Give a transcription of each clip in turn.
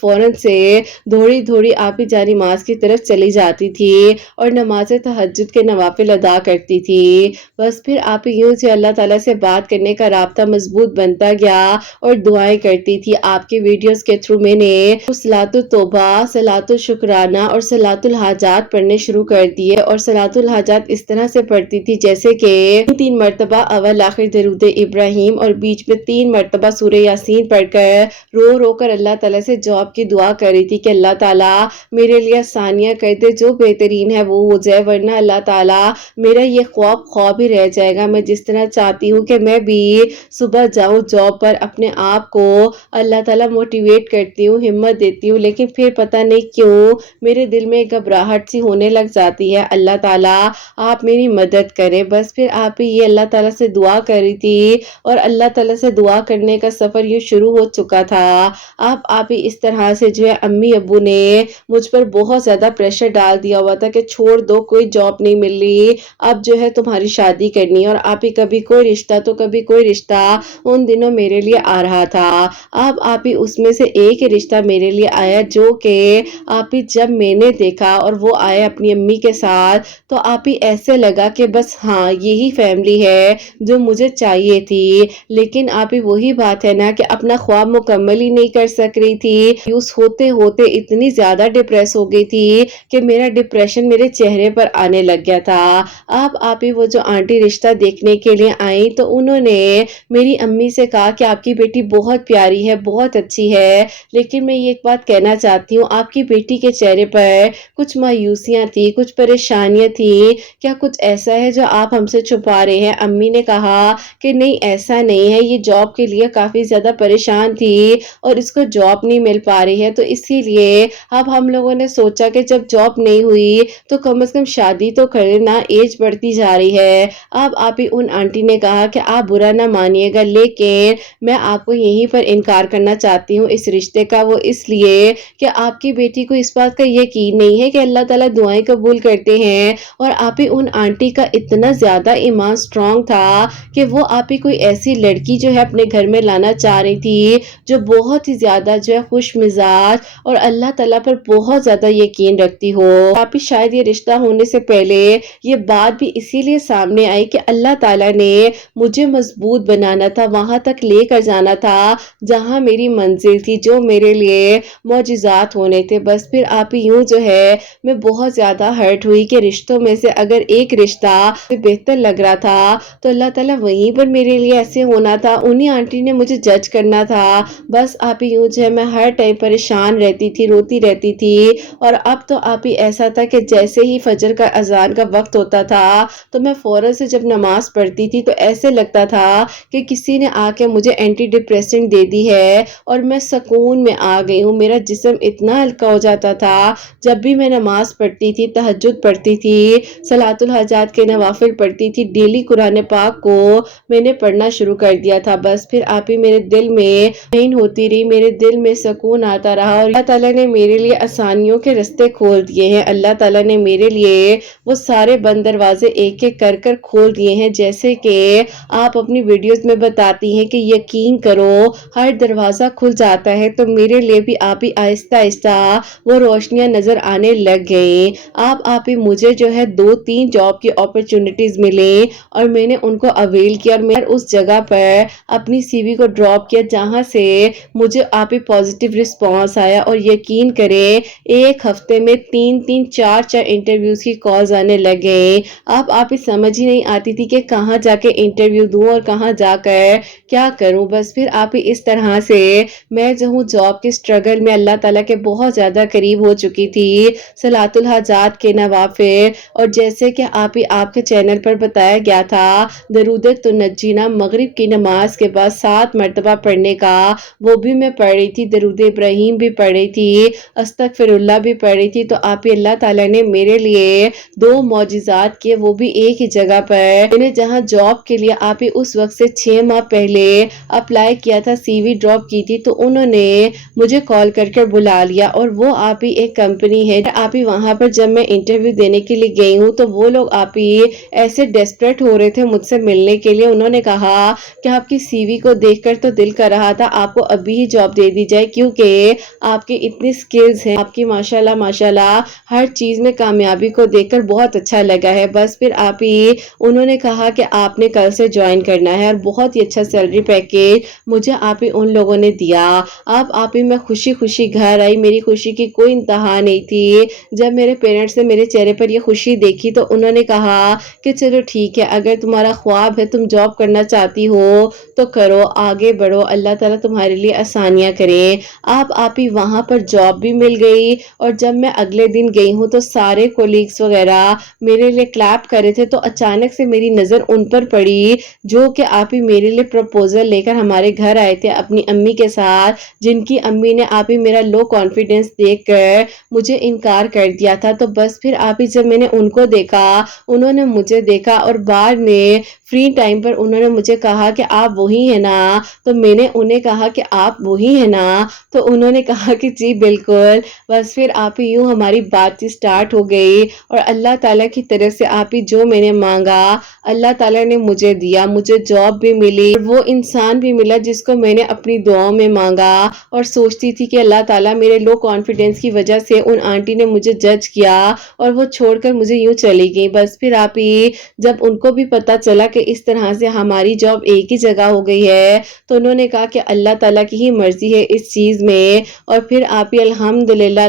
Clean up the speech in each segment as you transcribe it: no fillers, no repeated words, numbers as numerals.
فوراً سے دھوڑی دھوڑی آپ ہی جا نماز کی طرف چلی جاتی تھی اور نماز تہجد کے نوافل ادا کرتی تھی۔ بس پھر آپ یوں سے اللہ تعالیٰ سے بات کرنے کا رابطہ مضبوط بنتا گیا اور دعائیں کرتی تھی۔ آپ کی ویڈیوز کے تھرو میں نے صلاۃ التوبہ، صلاۃ الشکرانہ اور صلاۃ الحاجات پڑھنے شروع کر دیے، اور صلاۃ الحاجات اس طرح سے پڑھتی تھی جیسے کہ 3 مرتبہ اول آخر درود ابراہیم اور بیچ میں 3 مرتبہ سورہ یاسین پڑھ کر رو رو کر اللہ تعالیٰ سے جواب کی دعا کر رہی تھی کہ اللہ تعالیٰ میرے لیے آسانیاں کر دے، جو بہترین ہے وہ ہو جائے، ورنہ اللہ تعالیٰ میرا یہ خواب ہی رہ جائے گا۔ میں جس طرح چاہتی ہوں کہ میں بھی صبح جاؤں جاب پر، اپنے آپ کو اللہ تعالیٰ موٹیویٹ کرتی ہوں، ہمت دیتی ہوں، لیکن پھر پتہ نہیں کیوں میرے دل میں گھبراہٹ سی ہونے لگ جاتی ہے۔ اللہ تعالیٰ آپ میری مدد کریں۔ بس پھر آپ ہی یہ اللہ تعالیٰ سے دعا کر رہی تھی اور اللہ تعالیٰ سے دعا کرنے کا سفر یوں شروع ہو چکا تھا۔ آپ ہی اس طرح سے جو ہے امی ابو نے مجھ پر بہت زیادہ پریشر ڈال دیا ہوا تھا کہ چھوڑ دو، کوئی جاب نہیں مل رہی، اب جو ہے تمہاری شادی کرنی ہے، اور آپ ہی کبھی کوئی رشتہ تو کبھی کوئی رشتہ ان دنوں میرے لیے آ رہا تھا۔ آپ ہی اس میں سے ایک رشتہ میرے لیے آیا جو کہ آپ ہی جب میں نے دیکھا اور وہ آئے اپنی امی کے ساتھ تو آپ ہی ایسے لگا کہ بس ہاں یہی فیملی ہے جو مجھے چاہیے تھی۔ لیکن آپ ہی وہی بات ہے نا کہ اپنا خواب مکمل ہی نہیں کر سک رہی تھی، یوز ہوتے ہوتے اتنی زیادہ ڈپریس ہو گئی تھی کہ میرا ڈپریشن میرے چہرے پر آنے لگ گیا تھا۔ آپ ہی وہ جو آنٹی رشتہ دیکھنے کے لیے آئیں تو انہوں نے میری امی سے کہا کہ آپ کی بیٹی بہت پیاری ہے، بہت اچھی ہے، لیکن میں یہ ایک بات کہنا چاہتی ہوں، آپ کی بیٹی کے چہرے پر کچھ مایوسیاں تھی، کچھ پریشانیاں تھی، کیا کچھ ایسا ہے جو آپ ہم سے چھپا رہے ہیں؟ امی نے کہا کہ نہیں ایسا نہیں ہے، یہ جاب کے لیے کافی زیادہ پریشان تھی اور اس کو جاب نہیں مل پا رہی ہے، تو اسی لیے اب ہم لوگوں نے سوچا کہ جب جاب نہیں ہوئی تو کم از کم شادی تو کرے نا، ایج بڑھتی جا رہی ہے۔ اب آپ ہی ان آنٹی نے کہا کہ آپ برا نہ مانیے گا، لیکن میں آپ کو یہیں پر انکار کرنا چاہتی ہوں اس رشتے کا، وہ اس لیے کہ آپ کی بیٹی کو اس بات کا یقین نہیں ہے کہ اللہ تعالیٰ دعائیں قبول کرتے ہیں، اور آپ ہی ان آنٹی کا اتنا زیادہ ایمان سٹرونگ تھا کہ وہ آپ ہی کوئی ایسی لڑکی جو ہے اپنے گھر میں لانا چاہ رہی تھی جو بہت ہی زیادہ جو ہے خوش مزاج اور اللہ تعالیٰ پر بہت زیادہ یقین رکھتی ہو۔ آپ ہی شاید یہ رشتہ ہونے سے پہلے یہ بات بھی اسی لیے سامنے آئی کہ اللہ تعالیٰ نے مجھے مضبوط بنانا تھا، وہاں تک لے کر جانا تھا جہاں میری منزل تھی، جو میرے لیے معجزات ہونے تھے۔ بس پھر آپ ہی یوں جو ہے میں بہت زیادہ ہرٹ ہوئی کہ رشتوں میں سے اگر ایک رشتہ بہتر لگ رہا تھا تو اللہ تعالیٰ وہیں پر میرے لیے ایسے ہونا تھا، انہی آنٹی نے مجھے جج کرنا تھا۔ بس آپ ہی یوں جو ہے میں ہر ٹائم پریشان رہتی تھی، روتی رہتی تھی، اور اب تو آپ ہی ایسا تھا کہ جیسے ہی فجر کا اذان کا وقت ہوتا تھا تو میں فوراً سے جب نماز پڑھتی تھی تو ایسے لگتا تھا کہ کسی نے آ کے مجھے اینٹی ڈپریسنٹ دے دی ہے اور میں سکون میں آ گئی ہوں، میرا جسم اتنا ہلکا ہو جاتا تھا جب بھی میں نماز پڑھتی تھی، تہجد پڑھتی تھی، صلاۃ الحاجات کے نوافل پڑھتی تھی، ڈیلی قرآن پاک کو میں نے پڑھنا شروع کر دیا تھا۔ بس پھر آپ ہی میرے دل میں نہیں ہوتی رہی، میرے دل میں سکون آتا رہا، اور اللہ تعالیٰ نے میرے لیے آسانیوں کے راستے کھول دیے ہیں۔ اللہ تعالیٰ نے میرے لیے وہ سارے بند دروازے ایک ایک کر کر کھول دیے ہیں، جیسے کہ آپ اپنی ویڈیوز میں بتاتی ہیں کہ یقین کرو ہر دروازہ کھل جاتا ہے، تو میرے لیے بھی آپ ہی آہستہ آہستہ وہ روشنیاں نظر آنے لگ گئیں۔ آپ ہی مجھے جو ہے 2-3 جاب کی اپرچونٹیز ملیں اور میں نے ان کو اویل کیا، اور میں اس جگہ پر اپنی سی وی کو ڈراپ کیا جہاں سے مجھے آپ ہی پازیٹیو رسپانس آیا، اور یقین کریں ایک ہفتے میں 3-3 4-4 انٹرویوز کی کالز آنے لگے۔ آپ ہی سمجھ ہی نہیں آتی تھی کہ کہاں جا کے انٹرویو دوں اور کہاں جا کر کیا کروں۔ بس پھر آپ ہی اس طرح سے میں جو ہوں جاب کے سٹرگل میں اللہ تعالیٰ کے بہت زیادہ قریب ہو چکی تھی۔ صلاۃ الحاجات کے نوافل، اور جیسے کہ آپ کے چینل پر بتایا گیا تھا درود تنجینا مغرب کی نماز کے بعد 7 مرتبہ پڑھنے کا، وہ بھی میں پڑھ رہی تھی، درود ابراہیم بھی پڑھ رہی تھی، استغفر اللہ بھی پڑھ رہی تھی۔ تو آپ ہی اللہ تعالیٰ نے میرے لیے 2 معجزات کیے، وہ بھی ایک ہی جگہ پر۔ میں نے جہاں جاب کے لیے آپ ہی اس وقت سے 6 ماہ پہلے اپلائی کیا تھا، سی وی ڈراپ کی تھی، تو انہوں نے مجھے کال کر کے بلا لیا، اور وہ آپ ہی ایک کمپنی ہے۔ آپ ہی وہاں پر جب میں انٹرویو دینے کے لیے گئی ہوں تو وہ لوگ آپ ہی ایسے ڈیسپریٹ ہو رہے تھے مجھ سے ملنے کے لیے، انہوں نے کہا کہ آپ کی سی وی کو دیکھ کر تو دل کر رہا تھا آپ کو ابھی ہی جاب دے دی جائے، کیونکہ آپ کی اتنی سکلز ہیں، آپ کی ماشاءاللہ ہر چیز میں کامیابی کو دیکھ کر بہت اچھا لگا ہے۔ بس پھر آپ ہی انہوں نے کہا کہ آپ نے کل سے جوائن کرنا ہے، اور بہت ہی اچھا سیلری پیکیج مجھے آپ ہی ان لوگوں نے دیا۔ اب آپ ہی میں خوشی خوشی گھر آئی، میری خوشی کی کوئی انتہا نہیں تھی۔ جب میرے پیرنٹس نے میرے چہرے پر یہ خوشی دیکھی تو انہوں نے کہا کہ چلو ٹھیک ہے، اگر تمہارا خواب ہے، تم جاب کرنا چاہتی ہو تو کرو، آگے بڑھو، اللہ تعالیٰ تمہارے لیے آسانیاں کریں۔ آپ ہی وہاں پر جاب بھی مل گئی، اور جب میں اگلے دن گئی ہوں تو سارے کولیگز وغیرہ میرے لیے کلیپ کر رہے تھے، تو اچانک سے میری نظر ان پر پڑی جو کہ آپ ہی میرے لیے پروپوزل لے کر ہمارے گھر آئے تھے اپنی امی کے ساتھ، جن کی امی نے آپ ہی میرا لو کانفیڈنس دیکھ کر مجھے انکار کر دیا تھا۔ تو بس پھر آپ ہی جب میں نے ان کو دیکھا، انہوں نے مجھے دیکھا، اور بعد میں فری ٹائم پر انہوں نے مجھے کہا کہ آپ وہی ہیں نا؟ تو میں نے انہیں کہا کہ آپ وہی ہیں نا؟ تو انہوں نے کہا کہ جی بالکل۔ بس پھر آپ ہی یوں ہماری بات چیت سٹارٹ ہو گئی، اور اللہ تعالیٰ کی طرف سے آپ ہی جو میں نے مانگا اللہ تعالیٰ نے مجھے دیا، مجھے جاب بھی ملی، وہ انسان بھی ملا جس کو میں نے اپنی دعاؤں میں مانگا، اور سوچتی تھی کہ اللہ تعالیٰ میرے لو کانفیڈنس کی وجہ سے ان آنٹی نے مجھے جج کیا اور وہ چھوڑ کر مجھے یوں چلی گئی۔ بس پھر آپ ہی جب ان کو بھی پتا چلا کہ اس طرح سے ہماری جاب ایک ہی جگہ ہو گئی ہے، تو انہوں نے کہا کہ اللہ تعالیٰ کی ہی مرضی ہے اس چیز میں، اور پھر آپ ہی الحمدللہ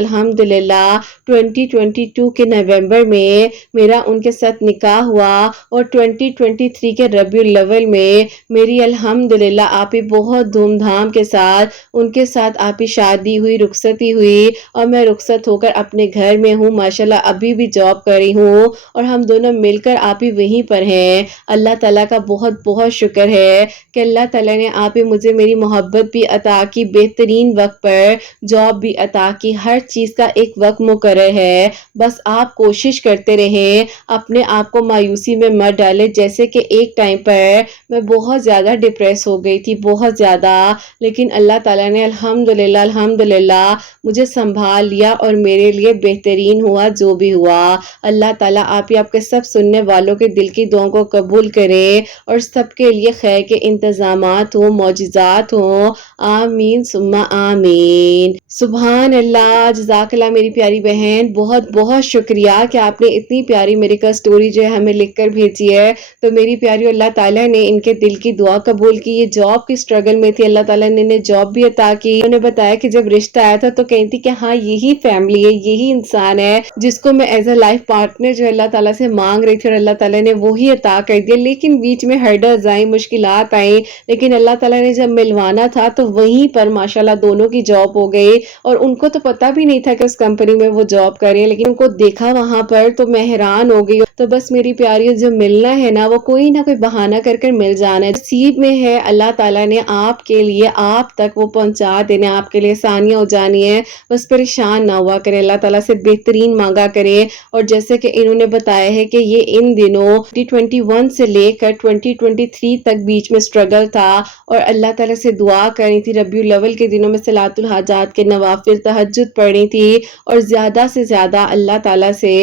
2022 کے نومبر میں میرا ان کے ساتھ نکاح ہوا، اور 2023 کے ربیع الاول میں میری الحمدللہ آپ ہی بہت دھوم دھام کے ساتھ ان کے ساتھ آپ ہی شادی ہوئی، رخصتی ہوئی، اور میں رخصت ہو کر اپنے گھر میں ہوں، ماشاءاللہ ابھی بھی جاب کر رہی ہوں، اور ہم دونوں مل کر آپ ہی وہیں پر ہیں۔ اللہ تعالیٰ کا بہت بہت شکر ہے کہ اللہ تعالیٰ نے آپ ہی مجھے میری محبت بھی عطا کی، بہترین وقت پر جاب بھی عطا کی، ہر چیز کا ایک وقت مقرر ہے، بس آپ کوشش کرتے رہیں، اپنے آپ کو مایوسی میں مت ڈالیں۔ جیسے کہ ایک ٹائم پر میں بہت زیادہ ڈپریس ہو گئی تھی، بہت زیادہ، لیکن اللہ تعالیٰ نے الحمدللہ مجھے سنبھال لیا، اور میرے لیے بہترین ہوا جو بھی ہوا۔ اللہ تعالیٰ آپ کے سب سننے والوں کے دل کی دعاؤں کو قبول کرے، اور سب کے لیے خیر کے انتظامات ہوں، معجزات ہوں، آمین ثم آمین۔ سبحان اللہ، جزاک اللہ میری پیاری بہن، بہت بہت شکریہ کہ آپ نے اتنی پیاری میڈیکل سٹوری جو ہے ہمیں لکھ کر بھیجی ہے۔ تو میری پیاری، اللہ تعالیٰ نے ان کے دل کی دعا قبول کی، یہ جاب کی سٹرگل میں تھی، اللہ تعالیٰ نے انہیں جاب بھی عطا کی۔ انہوں نے بتایا کہ جب رشتہ آیا تھا تو کہتی کہ ہاں یہی فیملی ہے، یہی انسان ہے جس کو میں ایز اے لائف پارٹنر جو اللہ تعالیٰ سے مانگ رہی تھی، اور اللہ تعالیٰ نے وہی عطا کر دیا۔ لیکن بیچ میں ہرڈلز آئیں، مشکلات آئیں، لیکن اللہ تعالیٰ نے جب ملوانا تھا تو وہیں پر ماشاءاللہ دونوں کی جاب ہو گئی، اور ان کو تو پتہ بھی نہیں تھا کہ اس کمپنی میں وہ جاب کر رہے ہیں، لیکن ان کو دیکھا وہاں پر تو میں حیران ہو گئی۔ تو بس میری پیاری، جو ملنا ہے نا وہ کوئی نہ کوئی بہانہ کر کر مل جانا ہے، نصیب میں ہے، اللہ تعالیٰ نے آپ کے لیے آپ تک وہ پہنچا دینے، آپ کے لیے آسانیاں ہو جانی ہے۔ بس پریشان نہ ہوا کرے، اللہ تعالیٰ سے بہترین مانگا کرے۔ اور جیسے کہ انہوں نے بتایا ہے کہ یہ ان دنوں 2021 سے لے کر 2023 تک بیچ میں سٹرگل تھا، اور اللہ تعالیٰ سے دعا کرنی تھی، ربیع الاول کے دنوں میں صلاۃ الحاجات کے نوافل تہجد پڑھنی تھی، اور زیادہ سے زیادہ اللہ تعالیٰ سے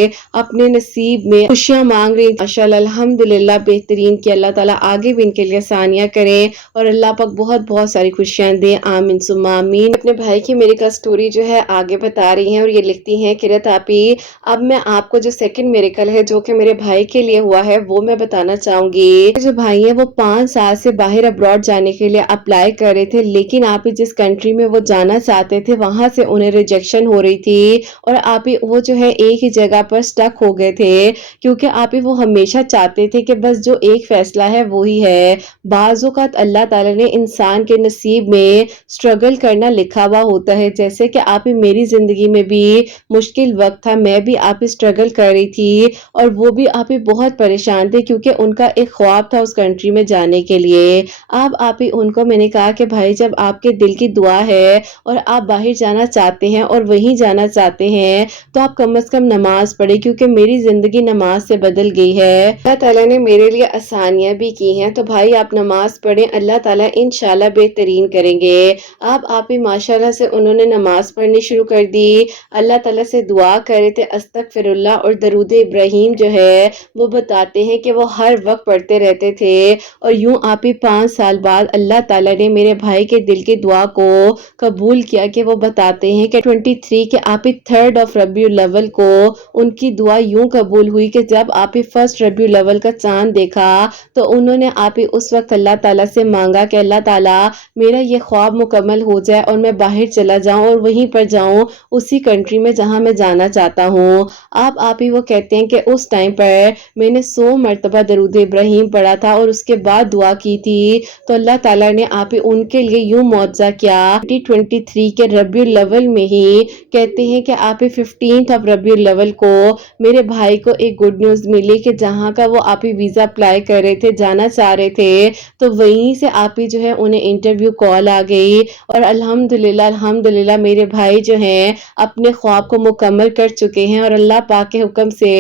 اپنے نصیب میں خوشیاں مانگ رہی تھی۔ ماشاءاللہ الحمدللہ بہترین، کہ اللہ تعالیٰ آگے بھی ان کے لیے آسانیاں کریں، اور اللہ پاک بہت بہت ساری خوشیاں دے، آمین ثم آمین۔ اپنے بھائی کی میریکل سٹوری جو ہے آگے بتا رہی ہیں، اور یہ لکھتی ہیں کہ رت آپی، اب میں آپ کو جو سیکنڈ میریکل ہے جو کہ میرے بھائی کے لیے ہوا ہے وہ میں بتانا چاہوں گی۔ جو بھائی ہیں وہ 5 سال سے باہر ابراڈ جانے کے لیے اپلائی کر رہے تھے، لیکن آپ جس کنٹری میں وہ جانا چاہتے تھے وہاں سے انہیں ریجیکشن ہو رہی تھی، اور آپ وہ جو ہے ایک ہی جگہ پر سٹک ہو گئے تھے، کیونکہ آپ وہ ہمیشہ چاہتے تھے کہ بس جو ایک فیصلہ ہے وہی ہے۔ بعض اوقات اللہ تعالیٰ نے انسان کے نصیب میں سٹرگل کرنا لکھا ہوا ہوتا ہے، جیسے کہ آپ میری زندگی میں بھی مشکل وقت تھا، میں بھی آپ سٹرگل کر رہی تھی، اور وہ بھی آپ بہت پریشان تھے کیونکہ ان کا ایک خواب تھا اس کنٹری میں جانے کے لیے۔ اب آپ ان کو میں نے کہا کہ بھائی جب آپ کے دل کی دعا ہے اور آپ باہر جانا چاہتے ہیں اور وہیں جانا چاہتے ہیں تو آپ کم از کم نماز پڑھیں، کیونکہ میری زندگی نماز سے بدل گئی ہے، اللہ تعالیٰ نے میرے لیے آسانیاں بھی کی ہیں، تو بھائی آپ نماز پڑھیں، اللہ تعالیٰ انشاءاللہ بہترین کریں گے۔ اب آپ ماشاءاللہ سے انہوں نے نماز پڑھنی شروع کر دی، اللہ تعالیٰ سے دعا کر رہے تھے، استغفر اللہ اور درود ابراہیم جو ہے وہ بتاتے ہیں کہ وہ ہر وقت پڑھتے رہتے تھے، اور یوں آپ 5 سال بعد اللہ تعالیٰ نے میرے بھائی کے دل کی دعا کو قبول کیا کہ وہ بتاتے ہیں کہ 23 کے آپ ہی 3 ربیع الاول کو ان کی دعا یوں قبول ہوئی کہ جب آپ ہی 1 ربیع الاول کا چاند دیکھا تو انہوں نے آپ ہی اس وقت اللہ تعالیٰ سے مانگا کہ اللہ تعالیٰ میرا یہ خواب مکمل ہو جائے اور میں باہر چلا جاؤں اور وہیں پر جاؤں اسی کنٹری میں جہاں میں جانا چاہتا ہوں۔ آپ ہی وہ کہتے ہیں کہ اس ٹائم پر میں نے 100 مرتبہ درود ابراہیم پڑھا تھا اور اس کے بعد دعا کی تھی تو اللہ تعالیٰ نے آپ ہی ان کے لیے یوں معجزہ کیا 2023 کے ربیع الاول میں ہی کہتے ہیں کہ آپ ہی 15 ربیع الاول کو میرے بھائی کو ایک گڈ نیوز ملی کہ جہاں کا وہ آپ ہی ویزا اپلائی کر رہے تھے جانا چاہ رہے تھے تو وہیں سے آپ ہی جو ہے انہیں انٹرویو کال آ گئی اور الحمدللہ میرے بھائی جو ہیں اپنے خواب کو مکمل کر چکے ہیں اور اللہ پاک کے حکم سے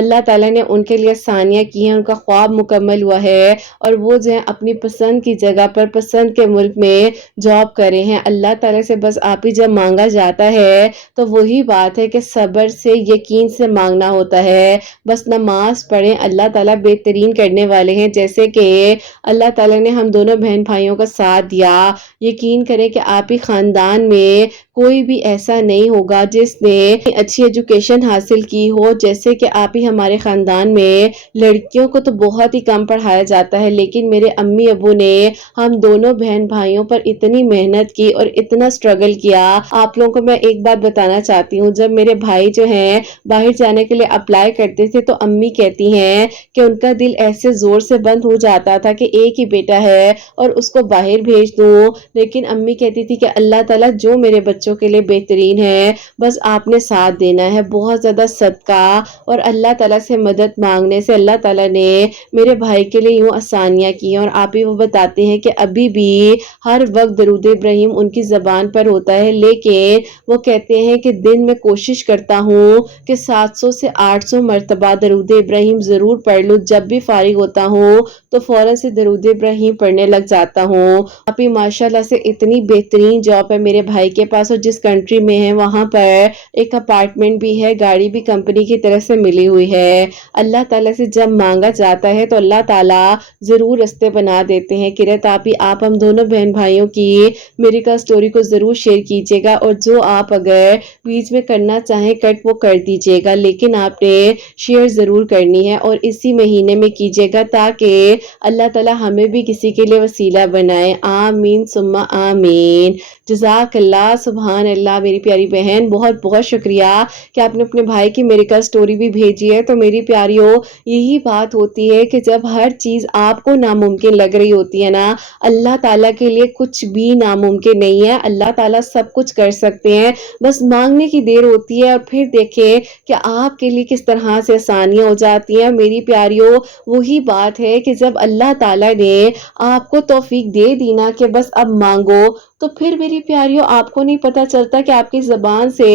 اللہ تعالیٰ نے ان کے لیے آسانیاں کی ہیں، ان کا خواب مکمل ہوا ہے اور وہ جو ہے اپنی پسند کی جگہ پر پسند کے ملک میں جاب کرے ہیں۔ اللہ تعالیٰ سے بس آپ ہی جب مانگا جاتا ہے تو وہی بات ہے کہ صبر سے یقین سے مانگنا ہوتا ہے، بس نماز پڑھیں، اللہ تعالیٰ بہترین کرنے والے ہیں۔ جیسے کہ اللہ تعالیٰ نے ہم دونوں بہن بھائیوں کا ساتھ دیا، یقین کریں کہ آپ ہی خاندان میں کوئی بھی ایسا نہیں ہوگا جس نے اچھی ایجوکیشن حاصل کی ہو، جیسے کہ آپ ہی ہمارے خاندان میں لڑکیوں کو تو بہت ہی کم پڑھایا جاتا ہے لیکن میرے امی ابو نے ہم دونوں بہن بھائیوں پر اتنی محنت کی اور اتنا سٹرگل کیا۔ آپ لوگوں کو میں ایک بات بتانا چاہتی ہوں، جب میرے بھائی جو ہیں باہر جانے کے لیے اپلائی کرتے تھے تو امی کہتی ہیں کہ ان کا دل ایسے زور سے بند ہو جاتا تھا کہ ایک ہی بیٹا ہے اور اس کو باہر بھیج دوں، لیکن امی کہتی تھی کہ اللہ تعالیٰ جو میرے بچوں کے لیے بہترین ہے بس آپ نے ساتھ دینا ہے۔ بہت زیادہ صدقہ اور اللہ تعالیٰ سے مدد مانگنے سے اللہ تعالیٰ نے میرے بھائی کے لیے یوں آسانیاں کی ہیں اور آپ ہی وہ بتاتے ہیں کہ ابھی بھی ہر وقت درود ابراہیم ان کی زبان پر ہوتا ہے، لیکن وہ کہتے ہیں کہ دن میں کوشش کرتا ہوں کہ 700 سے 800 مرتبہ درود ابراہیم ضرور پڑھ لوں، جب بھی فارغ ہوتا ہوں تو فوراً سے درود ابراہیم پڑھنے لگ جاتا ہوں۔ آپ ہی ماشاءاللہ سے اتنی بہترین جاب ہے میرے بھائی کے پاس اور جس کنٹری میں ہے وہاں پر ایک اپارٹمنٹ بھی ہے، گاڑی بھی کمپنی کی طرف سے ملی ہوئی ہے۔ اللہ تعالیٰ سے جب مانگا جاتا ہے تو اللہ تعالیٰ ضرور راستے بنا دیتے ہیں۔ کرت آپ ہم دونوں بہن بھائیوں کی میریکل سٹوری کو ضرور شیئر کیجیے گا اور جو آپ اگر بیچ میں کرنا چاہیں کٹ وہ کر دیجیے گا، لیکن آپ نے شیئر ضرور کرنی ہے اور اسی مہینے میں کیجیے گا تاکہ اللہ تعالیٰ ہمیں بھی کسی کے لیے وسیلہ بنائے۔ آمین ثم آمین۔ جزاک اللہ، سبحان اللہ۔ میری پیاری بہن بہت بہت شکریہ کہ آپ نے اپنے بھائی کی میریکل سٹوری بھی بھیجی ہے۔ تو میری پیاریوں یہی بات ہوتی ہے کہ جب ہر چیز آپ کو ناممکن لگ رہی ہوتی ہے نا، اللہ تعالیٰ کے لیے کچھ بھی ناممکن نہیں ہے، اللہ تعالیٰ سب کچھ کر سکتے ہیں، بس مانگنے کی دیر ہوتی ہے اور پھر دیکھیں کہ آپ کے لیے کس طرح سے آسانیاں ہو جاتی ہیں۔ میری پیاریوں وہی بات ہے کہ جب اللہ تعالیٰ نے آپ کو توفیق دے دی نا کہ بس اب مانگو، تو پھر میری پیاریوں آپ کو نہیں پتا چلتا کہ آپ کی زبان سے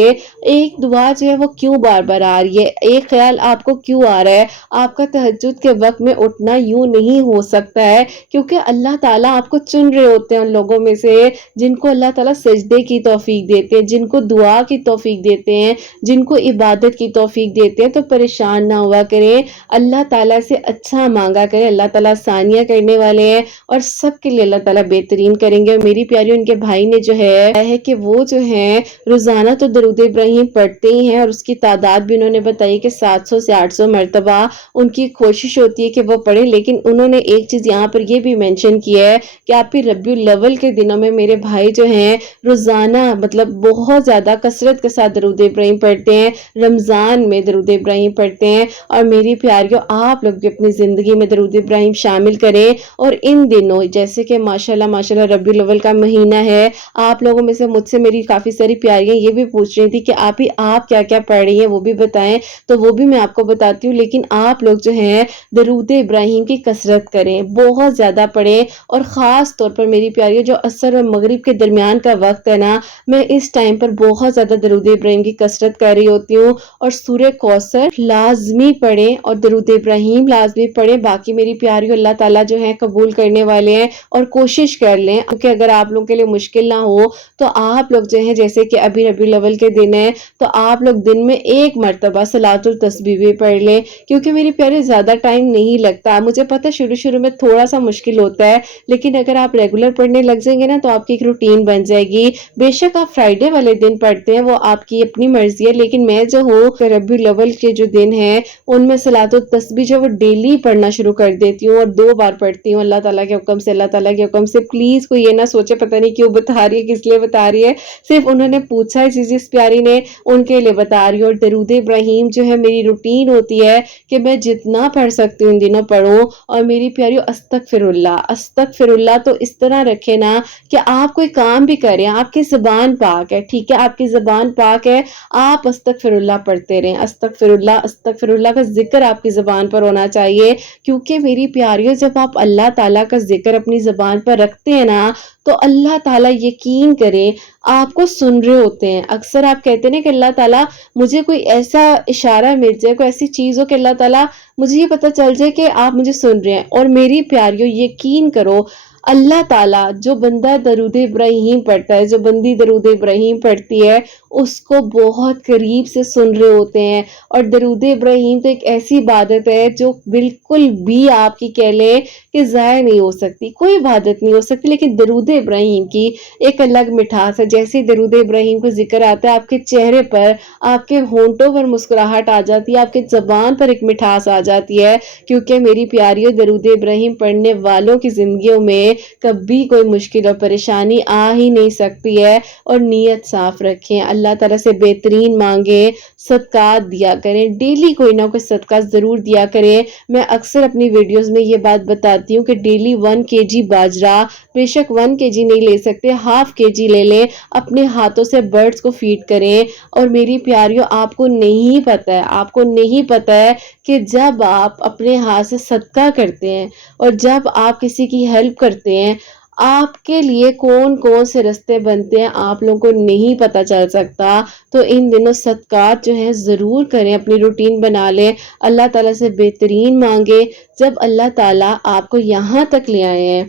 ایک دعا جو ہے وہ کیوں بار بار آ رہی ہے، ایک خیال آپ کو کیوں آ رہا ہے۔ آپ کا تہجد کے وقت میں اٹھنا یوں نہیں ہو سکتا ہے کیونکہ اللہ تعالیٰ آپ کو چن رہے ہوتے ہیں ان لوگوں میں سے جن کو اللہ تعالیٰ سجدے کی توفیق دیتے ہیں، جن کو دعا کی توفیق دیتے ہیں، جن کو عبادت کی توفیق دیتے ہیں۔ تو پریشان نہ ہوا کریں، اللہ تعالیٰ سے اچھا مانگا کریں، اللہ تعالیٰ آسانیاں کرنے والے ہیں اور سب کے لیے اللہ تعالیٰ بہترین کریں گے۔ اور میری پیاریوں ان کے بھائی نے جو ہے کہ وہ جو ہیں روزانہ تو درود ابراہیم پڑھتے ہی ہیں اور اس کی تعداد بھی انہوں نے بتائی کہ 700 سے 800 مرتبہ ان کی کوشش ہوتی ہے کہ وہ پڑھیں، لیکن انہوں نے ایک چیز یہاں پر یہ بھی مینشن کی ہے کہ آپ کی ربیع الاول کے دنوں میں میرے بھائی جو ہیں روزانہ مطلب بہت زیادہ کثرت کے ساتھ درود ابراہیم پڑھتے ہیں، رمضان میں درود ابراہیم پڑھتے ہیں۔ اور میری پیاریوں آپ لوگ بھی اپنی زندگی میں درود ابراہیم شامل کریں اور ان دنوں جیسے کہ ماشاءاللہ ربیع الاول کا مہینہ ہے، آپ لوگوں میں سے مجھ سے میری کافی ساری پیاریاں یہ بھی پوچھ رہی تھی کہ آپ کیا کیا پڑھ رہی ہیں وہ بھی بتائیں، تو وہ بھی میں آپ کو بتاتی ہوں، لیکن آپ لوگ جو ہیں درود ابراہیم کی کثرت کریں، بہت زیادہ پڑھیں اور خاص طور پر میری پیاریوں جو عصر اور مغرب کے درمیان کا وقت ہے نا، میں اس ٹائم پر بہت زیادہ درود ابراہیم کی کثرت کر رہی ہوتی ہوں اور سورہ کوثر لازمی پڑھیں اور درود ابراہیم لازمی پڑھیں۔ باقی میری پیاریوں اللہ تعالیٰ جو ہے قبول کرنے والے ہیں اور کوشش کر لیں، کیونکہ اگر آپ لوگوں کے لیے مشکل نہ ہو تو آپ لوگ جو ہے جیسے کہ ابھی ربیع الاول کے دن ہے تو آپ لوگ دن میں ایک مرتبہ صلاۃ التسبیح بھی پڑھ لیں، کیونکہ میری پیارے زیادہ ٹائم نہیں لگتا، مجھے پتہ شروع میں تھوڑا سا مشکل ہوتا ہے، لیکن اگر آپ ریگولر پڑھنے لگ جائیں گے نا تو آپ کی ایک روٹین بن جائے گی۔ بے شک آپ فرائیڈے والے دن پڑھتے ہیں وہ آپ کی اپنی مرضی ہے، لیکن میں جو ہوں ربیع الاول کے جو دن ہیں ان میں صلاۃ التسبیح جو وہ ڈیلی پڑھنا شروع کر دیتی ہوں اور 2 بار پڑھتی ہوں اللہ تعالیٰ کے حکم سے، اللہ تعالیٰ کے حکم سے۔ پلیز کوئی یہ نہ سوچے پتہ نہیں کیوں بتا رہی ہے، کس لیے بتا رہی ہے، صرف انہوں نے پوچھا ہے جس پیاری نے، ان کے لیے بتا رہی ہوں۔ اور درود ابراہیم جو ہے میری روٹین ہوتی ہے کہ میں جتنا پڑھ سکتی ہوں ان دنوں پڑھوں، اور میری پیاریو استغفر اللہ تو اس طرح رکھے نا کہ آپ کوئی کام بھی کریں آپ کی زبان پاک ہے، ٹھیک ہے، آپ کی زبان پاک ہے، آپ استغفر اللہ پڑھتے رہیں، استغفر اللہ کا ذکر آپ کی زبان پر ہونا چاہیے، کیونکہ میری پیاریو جب آپ اللہ تعالیٰ کا ذکر اپنی زبان پر رکھتے ہیں نا تو اللہ تعالیٰ یقین کریں آپ کو سن رہے ہوتے ہیں۔ اکثر آپ کہتے ہیں کہ اللہ تعالیٰ مجھے کوئی ایسا اشارہ مل جائے، کوئی ایسی چیز ہو کہ اللہ تعالیٰ مجھے یہ پتہ چل جائے کہ آپ مجھے سن رہے ہیں، اور میری پیاریو یقین کرو اللہ تعالیٰ جو بندہ درود ابراہیم پڑھتا ہے، جو بندی درود ابراہیم پڑھتی ہے اس کو بہت قریب سے سن رہے ہوتے ہیں۔ اور درود ابراہیم تو ایک ایسی عبادت ہے جو بالکل بھی آپ کی کہہ لیں کہ ضائع نہیں ہو سکتی، کوئی عبادت نہیں ہو سکتی، لیکن درود ابراہیم کی ایک الگ مٹھاس ہے۔ جیسے درود ابراہیم کو ذکر آتا ہے آپ کے چہرے پر، آپ کے ہونٹوں پر مسکراہٹ آ جاتی ہے، آپ کے زبان پر ایک مٹھاس آ جاتی ہے، کیونکہ میری پیاریو درود ابراہیم پڑھنے والوں کی زندگیوں میں کبھی کوئی مشکل اور پریشانی آ ہی نہیں سکتی ہے۔ اور نیت صاف رکھیں، اللہ تعالیٰ سے بہترین مانگیں، صدقات دیا کریں، ڈیلی کوئی نہ کوئی صدقہ ضرور دیا کریں۔ میں اکثر اپنی ویڈیوز میں یہ بات بتاتی ہوں کہ ڈیلی 1 kg باجرا، بے شک 1 kg نہیں لے سکتے، ½ kg لے لیں، اپنے ہاتھوں سے برڈز کو فیڈ کریں۔ اور میری پیاریو آپ کو نہیں پتہ ہے کہ جب آپ اپنے ہاتھ سے صدقہ کرتے ہیں اور جب آپ کسی کی ہیلپ کرتے ہیں آپ کے لیے کون کون سے رستے بنتے ہیں آپ لوگوں کو نہیں پتہ چل سکتا۔ تو ان دنوں صدقات جو ہیں ضرور کریں، اپنی روٹین بنا لیں، اللہ تعالیٰ سے بہترین مانگے۔ جب اللہ تعالیٰ آپ کو یہاں تک لے آئے ہیں،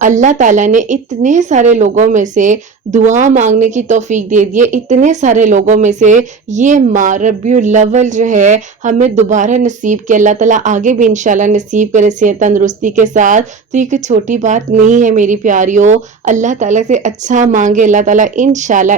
اللہ تعالیٰ نے اتنے سارے لوگوں میں سے دعا مانگنے کی توفیق دے دی ہے، اتنے سارے لوگوں میں سے یہ ماہ ربیع الاول جو ہے ہمیں دوبارہ نصیب کیا، اللہ تعالیٰ آگے بھی انشاءاللہ نصیب کرے صحت تندرستی کے ساتھ۔ تو یہ کوئی چھوٹی بات نہیں ہے میری پیاریو، اللہ تعالیٰ سے اچھا مانگے، اللہ تعالیٰ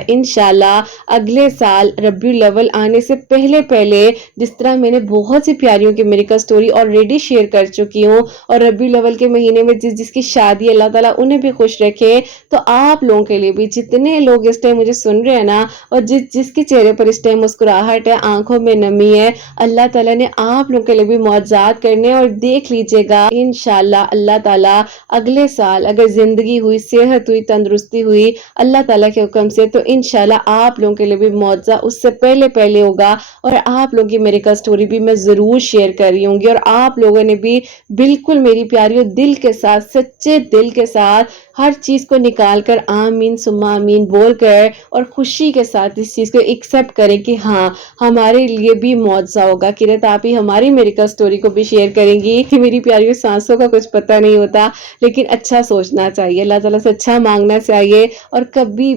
انشاءاللہ اگلے سال ربیع الاول آنے سے پہلے جس طرح میں نے بہت سی پیاریوں کی میریکل سٹوری آلریڈی شیئر کر چکی ہوں، اور ربیع الاول کے مہینے میں جس کی شادی اللہ تعالیٰ انہیں بھی خوش رکھے، تو آپ لوگوں کے لیے بھی جتنے لوگ اس ٹائم مجھے سن رہے ہیں نا، اور جس کے چہرے پر اس ٹائم مسکراہٹ ہے، آنکھوں میں نمی ہے، اللہ تعالیٰ نے آپ لوگوں کے لیے بھی معجزات کرنے، اور دیکھ لیجئے گا انشاءاللہ اللہ تعالیٰ اگلے سال اگر زندگی ہوئی، صحت ہوئی، تندرستی ہوئی اللہ تعالیٰ کے حکم سے، تو انشاءاللہ آپ لوگوں کے لیے بھی معجزہ اس سے پہلے ہوگا، اور آپ لوگوں کی میریکل سٹوری بھی میں ضرور شیئر کر رہی ہوں گی، اور آپ لوگوں نے بھی بالکل میری پیاریوں دل کے ساتھ، سچے دل کے ساتھ ہر چیز کو نکال کر آمین ثم آمین بول کر اور خوشی کے ساتھ اس چیز کو ایکسپٹ کریں کہ ہاں ہمارے لیے بھی معجزہ ہوگا۔ قرت آپ ہی ہماری میریکل سٹوری کو بھی شیئر کریں گی کہ میری پیاریوں سانسوں کا کچھ پتہ نہیں ہوتا، لیکن اچھا سوچنا چاہیے، اللہ تعالیٰ سے اچھا مانگنا چاہیے، اور کبھی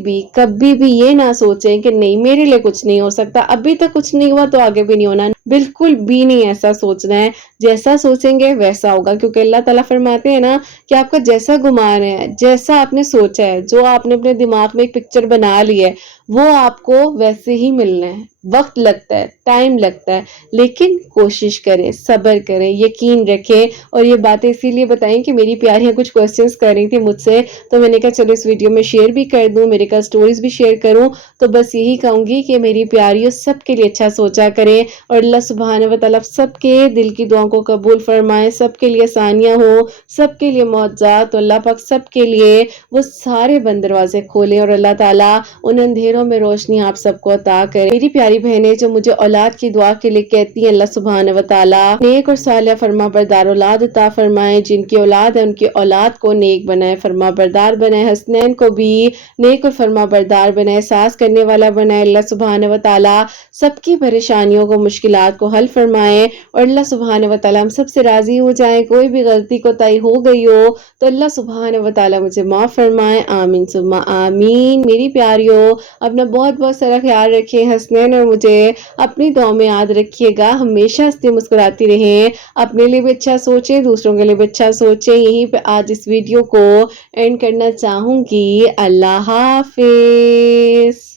بھی یہ نہ سوچیں کہ نہیں میرے لیے کچھ نہیں ہو سکتا، ابھی تک کچھ نہیں ہوا تو آگے بھی نہیں ہونا، بالکل بھی نہیں ایسا سوچنا ہے، جیسا سوچیں گے ویسا ہوگا، کیونکہ اللہ تعالیٰ فرماتے ہیں نا کہ آپ کا جیسا گمان ہے، جیسا آپ نے سوچا ہے، جو آپ نے اپنے دماغ میں ایک پکچر بنا لی ہے وہ آپ کو ویسے ہی ملنا ہے، وقت لگتا ہے، ٹائم لگتا ہے، لیکن کوشش کریں، صبر کریں، یقین رکھیں۔ اور یہ باتیں اسی لیے بتائیں کہ میری پیاریاں کچھ کوسچنز کر رہی تھی مجھ سے، تو میں نے کہا چلو اس ویڈیو میں شیئر بھی کر دوں، میریکل سٹوریز بھی شیئر کروں، تو بس یہی کہوں گی کہ میری پیاریوں سب کے لیے اچھا سوچا کریں، اور اللہ سبحانہ و تعالیٰ سب کے دل کی دعاؤں کو قبول فرمائے، سب کے لیے آسانیاں ہوں، سب کے لیے معجزات، تو اللہ پاک سب کے لیے وہ سارے بند دروازے کھولیں، اور اللہ تعالیٰ ان اندھیروں میں روشنی آپ سب کو عطا کرے۔ میری پیاری پیاری بہنیں جو مجھے اولاد کی دعا کے لیے کہتی ہیں، اللہ سبحانہ و تعالیٰ نیک اور صالح فرما بردار اولاد عطا فرمائے، جن کی اولاد ہے ان کی اولاد کو نیک بنائے، فرما بردار بنائے، حسنین کو بھی نیک اور فرما بردار بنائے، احساس کرنے والا بنائے، اللہ سبحانہ و تعالیٰ سب کی پریشانیوں کو، مشکلات کو حل فرمائے، اور اللہ سبحانہ و تعالیٰ ہم سب سے راضی ہو جائیں۔ کوئی بھی غلطی کوتاہی ہو گئی ہو تو اللہ سبحانہ و تعالیٰ مجھے معاف فرمائے، آمین ثم آمین۔ میری پیاریو، اپنا بہت بہت سارا خیال رکھیں، حسنین اور مجھے اپنی دعا میں یاد رکھیے گا، ہمیشہ ہنستی مسکراتی رہیں، اپنے لیے بھی اچھا سوچیں، دوسروں کے لیے بھی اچھا سوچیں۔ یہیں پہ آج اس ویڈیو کو اینڈ کرنا چاہوں گی۔ اللہ حافظ۔